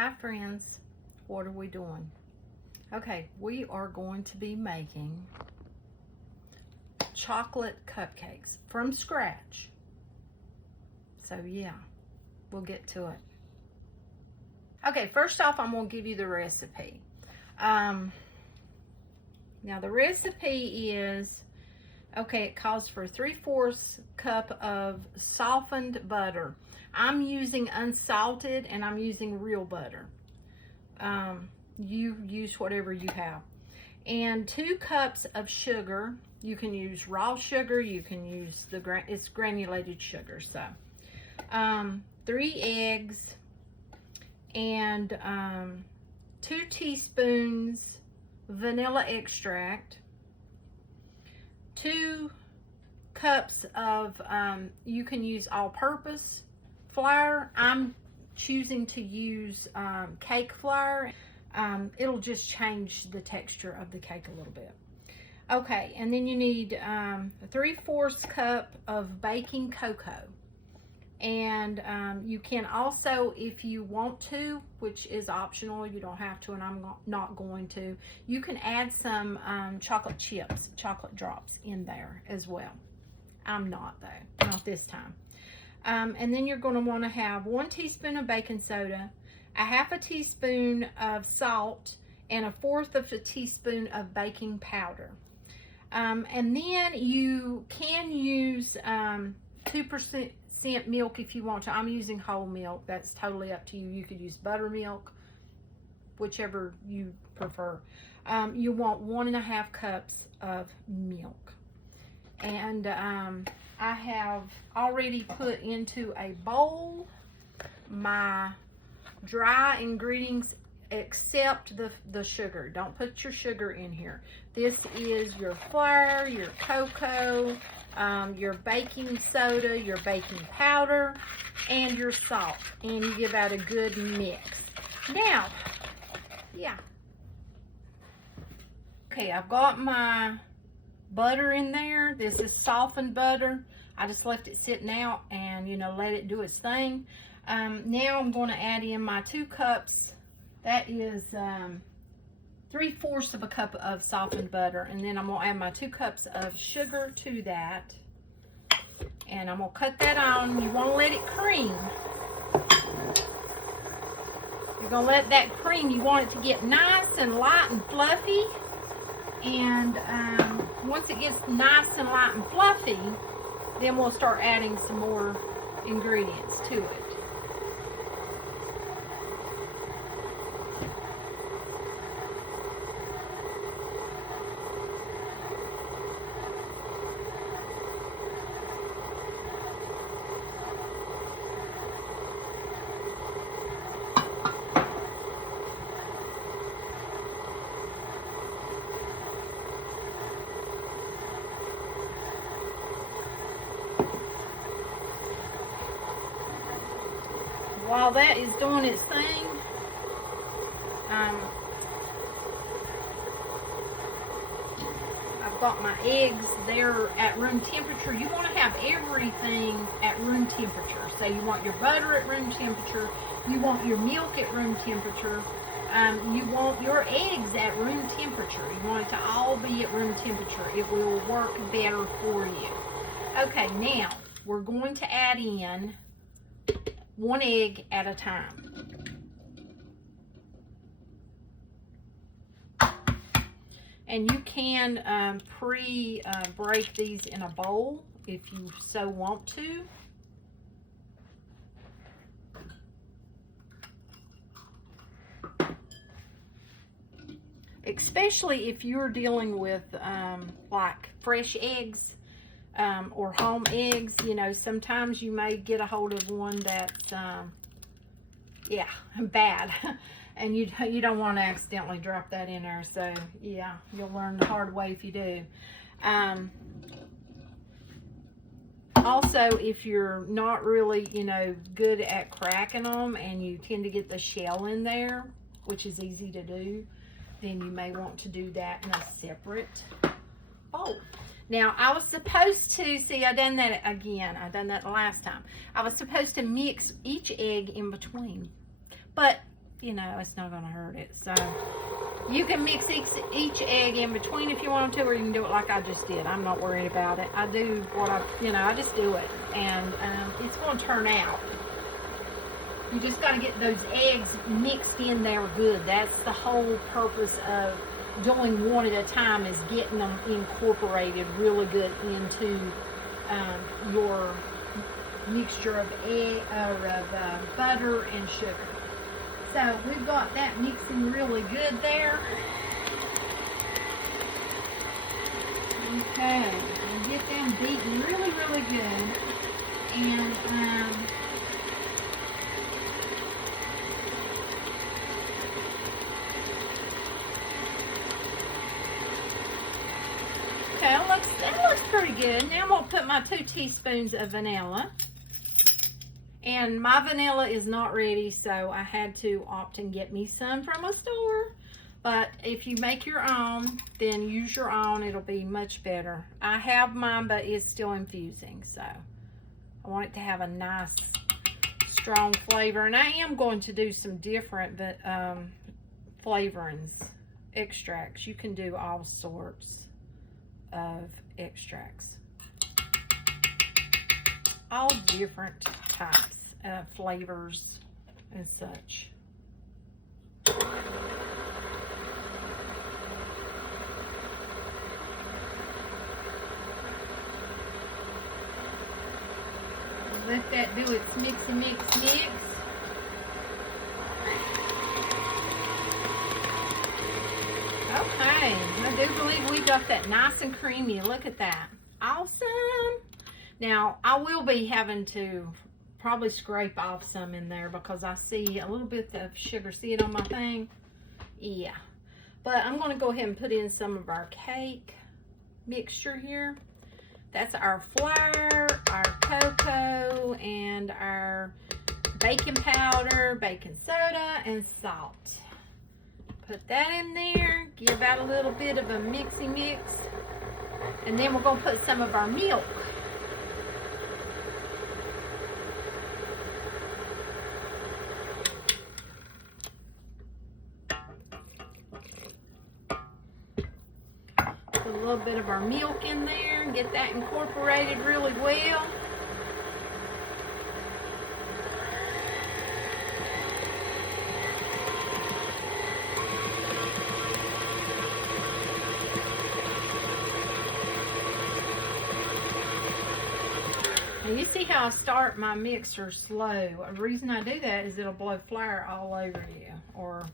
Hi friends, what are we doing? Okay, we are going to be making chocolate cupcakes from scratch. So yeah, we'll get to it. Okay, first off, I'm going to give you the recipe. Now the recipe is, okay, it calls for 3/4 cup of softened butter. I'm using unsalted and I'm using real butter. You use whatever you have. And 2 cups of sugar. You can use raw sugar, you can use it's granulated sugar. So 3 eggs and 2 teaspoons vanilla extract, 2 cups of you can use all-purpose flour. I'm choosing to use cake flour. It'll just change the texture of the cake a little bit. Okay, and then you need 3/4 cup of baking cocoa. And you can also, if you want to, which is optional, you don't have to, and I'm not going to, you can add some chocolate chips, chocolate drops in there as well. I'm not though, not this time. And then you're going to want to have 1 teaspoon of baking soda, a 1/2 teaspoon of salt, and 1/4 teaspoon of baking powder. And then you can use 2% milk if you want to. I'm using whole milk. That's totally up to you. You could use buttermilk, whichever you prefer. You want 1.5 cups of milk. And I have already put into a bowl my dry ingredients except the sugar. Don't put your sugar in here. This is your flour, your cocoa, your baking soda, your baking powder, and your salt. And you give that a good mix. Now, yeah. Okay, I've got my butter in there. This is softened butter. I just left it sitting out and, you know, let it do its thing. Now I'm going to add in my 2 cups. That is 3/4 cup of softened butter. And then I'm going to add my 2 cups of sugar to that. And I'm going to cut that on. You want to let it cream. You're going to let that cream. You want it to get nice and light and fluffy. And once it gets nice and light and fluffy, then we'll start adding some more ingredients to it. While that is doing its thing, I've got my eggs there at room temperature. You want to have everything at room temperature. So you want your butter at room temperature, you want your milk at room temperature, you want your eggs at room temperature. You want it to all be at room temperature. It will work better for you. Okay, now we're going to add in 1 egg at a time. And you can break these in a bowl if you so want to. Especially if you're dealing with like fresh eggs. Or home eggs, you know, sometimes you may get a hold of one that, yeah, bad, and you don't want to accidentally drop that in there. So yeah, you'll learn the hard way if you do. Also, if you're not really, you know, good at cracking them and you tend to get the shell in there, which is easy to do, then you may want to do that in a separate bowl. Now, I was supposed to, see, I done that again. I done that the last time. I was supposed to mix each egg in between. But you know, it's not going to hurt it. So you can mix each egg in between if you want to, or you can do it like I just did. I'm not worried about it. I do what I just do it, and it's going to turn out. You just got to get those eggs mixed in there good. That's the whole purpose of doing one at a time, is getting them incorporated really good into your mixture of butter and sugar. So we've got that mixing really good there. Okay, and get them beaten really, really good. And okay, that looks pretty good. Now I'm going to put my 2 teaspoons of vanilla. And my vanilla is not ready, so I had to opt and get me some from a store. But if you make your own, then use your own. It'll be much better. I have mine, but it's still infusing, so I want it to have a nice, strong flavor. And I am going to do some different flavorings, extracts. You can do all sorts of extracts. All different types of flavors and such. Let that do its mixy mix. Okay, I do believe we got that nice and creamy. Look at that. Awesome. Now, I will be having to probably scrape off some in there because I see a little bit of sugar. See it on my thing? Yeah. But I'm going to go ahead and put in some of our cake mixture here. That's our flour, our cocoa, and our baking powder, baking soda, and salt. Put that in there. Give that a little bit of a mixy mix. And then we're going to put some of our milk. Put a little bit of our milk in there and get that incorporated really well. Now you see how I start my mixer slow. The reason I do that is it'll blow flour all over you, or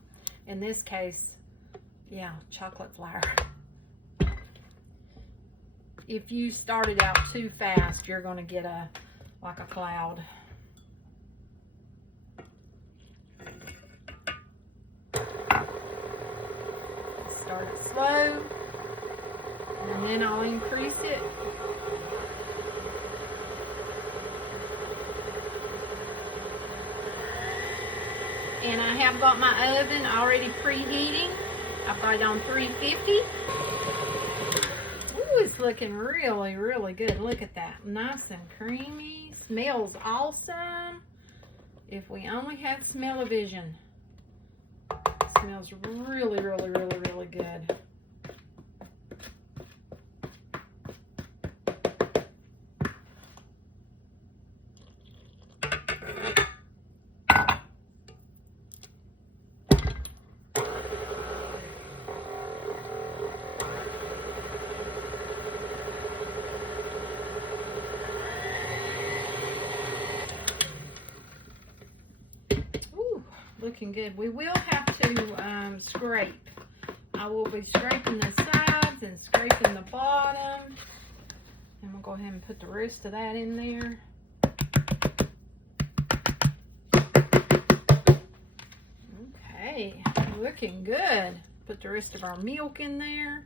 in this case, yeah, chocolate flour. If you start it out too fast, you're going to get like a cloud. Start it slow, and then I'll increase it. And I have got my oven already preheating. I've got it on 350. Ooh, it's looking really, really good. Look at that. Nice and creamy. Smells awesome. If we only had smell-o-vision. It smells really, really, really, really good. Looking good. We will have to scrape. I will be scraping the sides and scraping the bottom. And we'll go ahead and put the rest of that in there. Okay, looking good. Put the rest of our milk in there.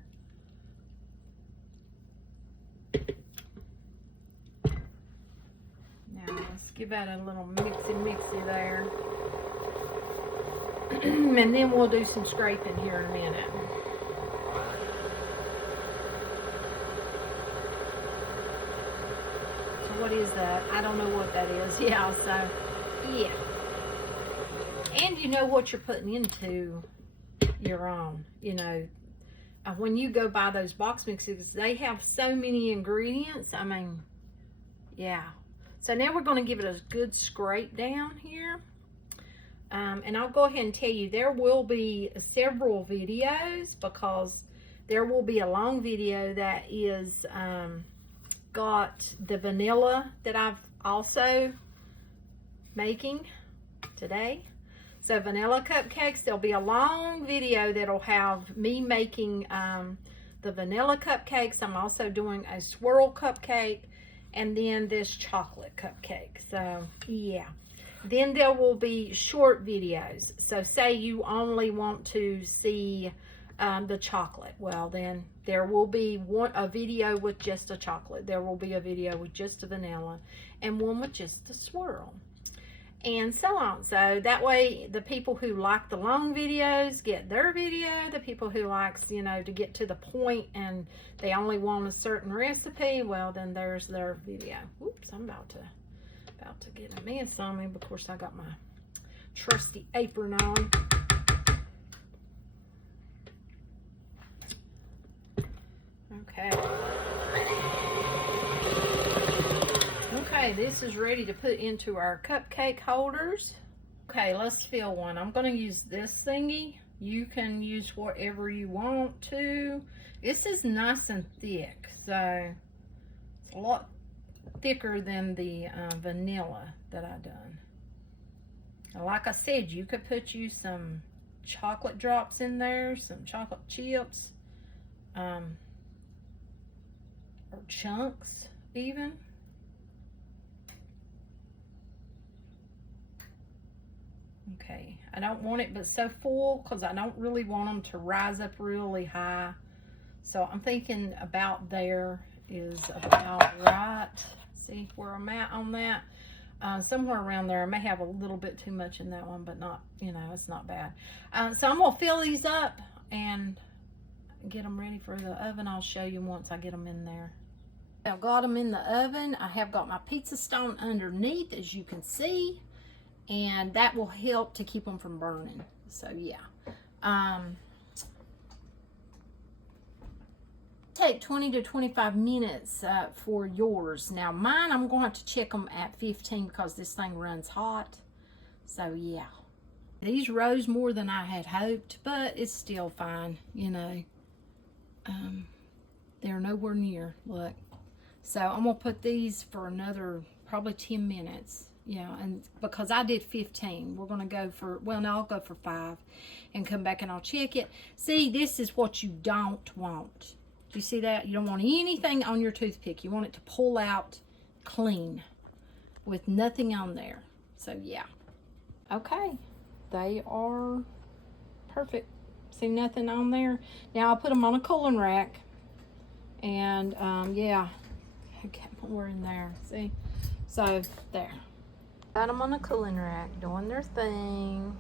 Now let's give that a little mixy there. And then we'll do some scraping here in a minute. So what is that? I don't know what that is. Yeah, so, yeah. And you know what you're putting into your own, you know. When you go buy those box mixes, they have so many ingredients. I mean, yeah. So now we're going to give it a good scrape down here. And I'll go ahead and tell you, there will be several videos, because there will be a long video that is got the vanilla that I've also making today. So vanilla cupcakes, there'll be a long video that'll have me making the vanilla cupcakes. I'm also doing a swirl cupcake, and then this chocolate cupcake. So yeah. Then there will be short videos. So say you only want to see the chocolate. Well, then there will be a video with just a chocolate. There will be a video with just a vanilla, and one with just a swirl, and so on. So that way the people who like the long videos get their video. The people who likes, you know, to get to the point and they only want a certain recipe, well, then there's their video. Oops, I'm about to get a mess on me. Of course, I got my trusty apron on. Okay. Okay, this is ready to put into our cupcake holders. Okay, let's fill one. I'm going to use this thingy. You can use whatever you want to. This is nice and thick, so it's a lot thicker than the vanilla that I done. Now, like I said, you could put you some chocolate drops in there, some chocolate chips, or chunks even. Okay, I don't want it but so full, because I don't really want them to rise up really high. So I'm thinking about there is about right. See where I'm at on that. Somewhere around there. I may have a little bit too much in that one, but not, you know, it's not bad. So I'm going to fill these up and get them ready for the oven. I'll show you once I get them in there. I've got them in the oven. I have got my pizza stone underneath, as you can see, and that will help to keep them from burning. So yeah. Take 20 to 25 minutes for yours. Now mine, I'm going to have to check them at 15 because this thing runs hot. So yeah, these rose more than I had hoped, but it's still fine, you know. They're nowhere near, look. So I'm gonna put these for another probably 10 minutes. Yeah, and because I did 15, we're gonna go for, well, no, I'll go for 5 and come back and I'll check it. See, this is what you don't want. Do you see that? You don't want anything on your toothpick. You want it to pull out clean with nothing on there. So yeah. Okay, they are perfect. See, nothing on there. Now I'll put them on a cooling rack, and yeah, I got more in there. See, so there. Got them on a cooling rack doing their thing.